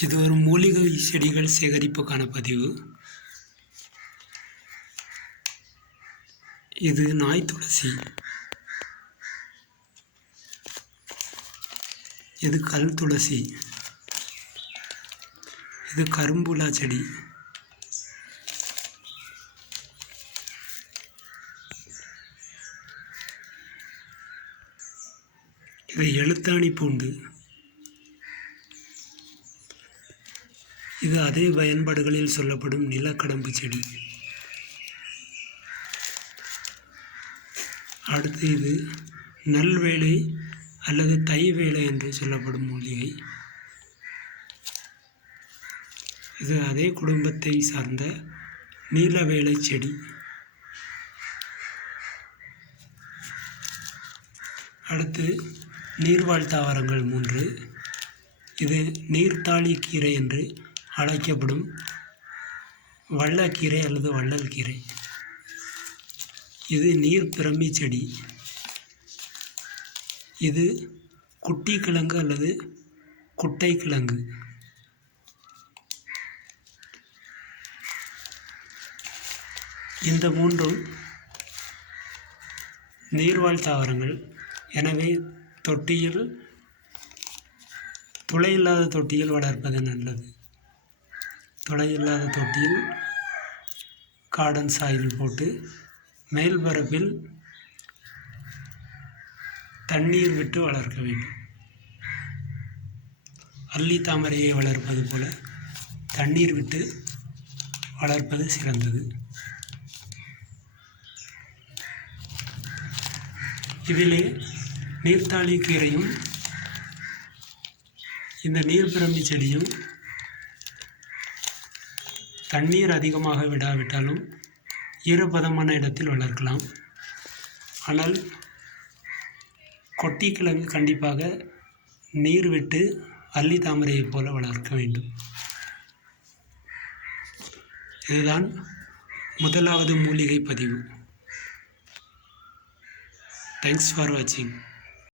இது ஒரு மூலிகை செடிகள் சேகரிப்புக்கான பதிவு. இது நாய் துளசி. இது கல் துளசி. இது கரும்புலா செடி. இது எழுத்தாணி பூண்டு. இது அதே பயன்பாடுகளில் சொல்லப்படும் நிலக்கடம்பு செடி. அடுத்து இது நல்வேலை அல்லது தை வேலை என்று சொல்லப்படும் மூலிகை. இது அதே குடும்பத்தை சார்ந்த நீலவேலை செடி. அடுத்து நீர்வாழ் தாவரங்கள் மூன்று. இது நீர்த்தாளி கீரை என்று அழைக்கப்படும் வள்ளக்கீரை அல்லது வள்ளல் கீரை. இது நீர் பிரம்பி செடி. இது குட்டி கிழங்கு அல்லது குட்டை கிழங்கு. இந்த மூன்றும் நீர்வாழ் தாவரங்கள். எனவே தொட்டியில் துளை இல்லாத தொட்டியில் வளர்ப்பது நல்லது. துளை இல்லாத தொட்டியில் கார்டன் சாயில் போட்டு மேல் பரப்பில் தண்ணீர் விட்டு வளர்க்க வேண்டும். அள்ளி தாமரையை வளர்ப்பது போல தண்ணீர் விட்டு வளர்ப்பது சிறந்தது. இதிலே நீர்த்தாளி கீரையும் இந்த நீர்பிரம்பி செடியும் தண்ணீர் அதிகமாக விடாவிட்டாலும் ஈரப்பதமான இடத்தில் வளர்க்கலாம். ஆனால் கொட்டி கிழங்கு கண்டிப்பாக நீர் விட்டு அள்ளி தாமரையைப் போல வளர்க்க வேண்டும். இதுதான் முதலாவது மூலிகை பதிவு. தேங்க்ஸ் ஃபார் வாட்சிங்